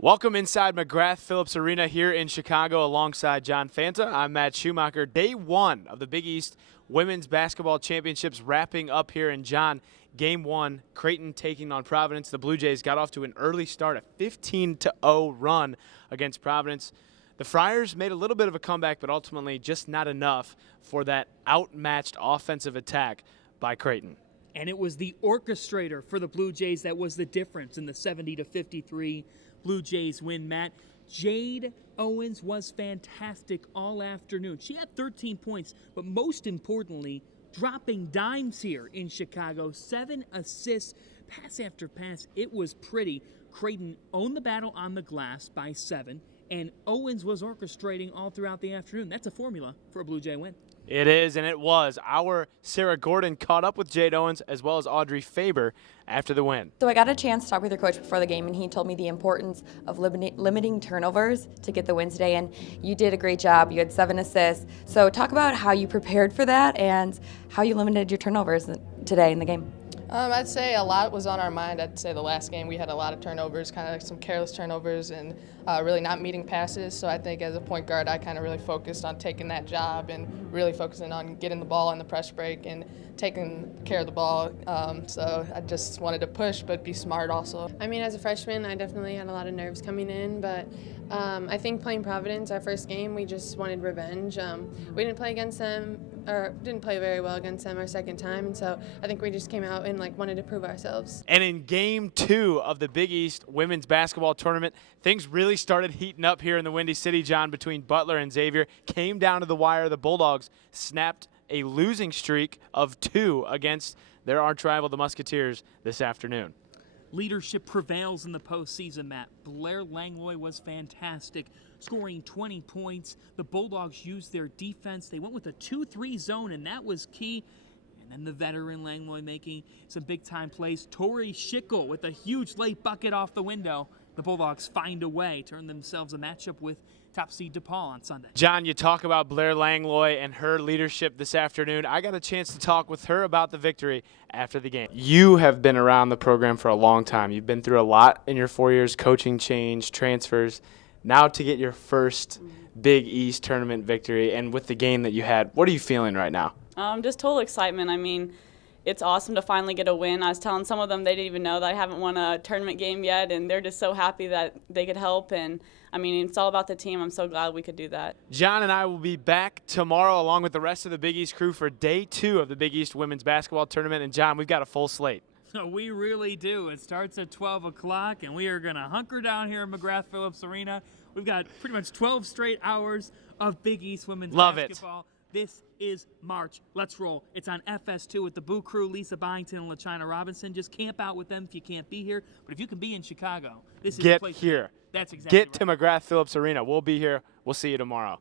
Welcome inside McGrath-Phillips Arena here in Chicago alongside John Fanta. I'm Matt Schumacher. Day one of the Big East Women's Basketball Championships wrapping up here. And John, game one, Creighton taking on Providence. The Blue Jays got off to an early start, a 15-0 run against Providence. The Friars made a little bit of a comeback, but ultimately just not enough for that outmatched offensive attack by Creighton. And it was the orchestrator for the Blue Jays that was the difference in the 70-53 Blue Jays win, Matt. Jade Owens was fantastic all afternoon. She had 13 points, but most importantly, dropping dimes here in Chicago. 7 assists, pass after pass. It was pretty. Creighton owned the battle on the glass by 7, and Owens was orchestrating all throughout the afternoon. That's a formula for a Blue Jay win. It is, and it was. Our Sarah Gordon caught up with Jade Owens as well as Audrey Faber after the win. So I got a chance to talk with your coach before the game, and he told me the importance of limiting turnovers to get the win today, and you did a great job. You had 7 assists. So talk about how you prepared for that and how you limited your turnovers today in the game. I'd say a lot was on our mind. I'd say the last game we had a lot of turnovers, kind of like some careless turnovers and really not meeting passes. So I think as a point guard, I kind of really focused on taking that job and really focusing on getting the ball in the press break and taking care of the ball. So I just wanted to push but be smart also. I mean, as a freshman, I definitely had a lot of nerves coming in, but I think playing Providence, our first game, we just wanted revenge. We didn't play against them, or didn't play very well against them our second time, and so I think we just came out and wanted to prove ourselves. And in game 2 of the Big East Women's Basketball Tournament, things really started heating up here in the Windy City, John, between Butler and Xavier. Came down to the wire. The Bulldogs snapped a losing streak of 2 against their arch rival, the Musketeers, this afternoon. Leadership prevails in the postseason, Matt. Blair Langlois was fantastic, scoring 20 points. The Bulldogs used their defense. They went with a 2-3 zone, and that was key. And then the veteran Langlois making some big-time plays. Tori Schickel with a huge late bucket off the window. The Bulldogs find a way, turn themselves a matchup with top seed DePaul on Sunday. John, you talk about Blair Langlois and her leadership this afternoon. I got a chance to talk with her about the victory after the game. You have been around the program for a long time. You've been through a lot in your 4 years, coaching change, transfers. Now to get your first Big East tournament victory, and with the game that you had, what are you feeling right now? Just total excitement. I mean, it's awesome to finally get a win. I was telling some of them they didn't even know that I haven't won a tournament game yet, and they're just so happy that they could help. And, I mean, it's all about the team. I'm so glad we could do that. John and I will be back tomorrow along with the rest of the Big East crew for day 2 of the Big East Women's Basketball Tournament. And, John, we've got a full slate. We really do. It starts at 12 o'clock, and we are going to hunker down here in McGrath-Phillips Arena. We've got pretty much 12 straight hours of Big East Women's Basketball. This is March. Let's roll. It's on FS2 with the Boo Crew, Lisa Byington and LaChina Robinson. Just camp out with them if you can't be here. But if you can be in Chicago, this is the place. Get here. That's exactly Get to McGrath-Phillips Arena. We'll be here. We'll see you tomorrow.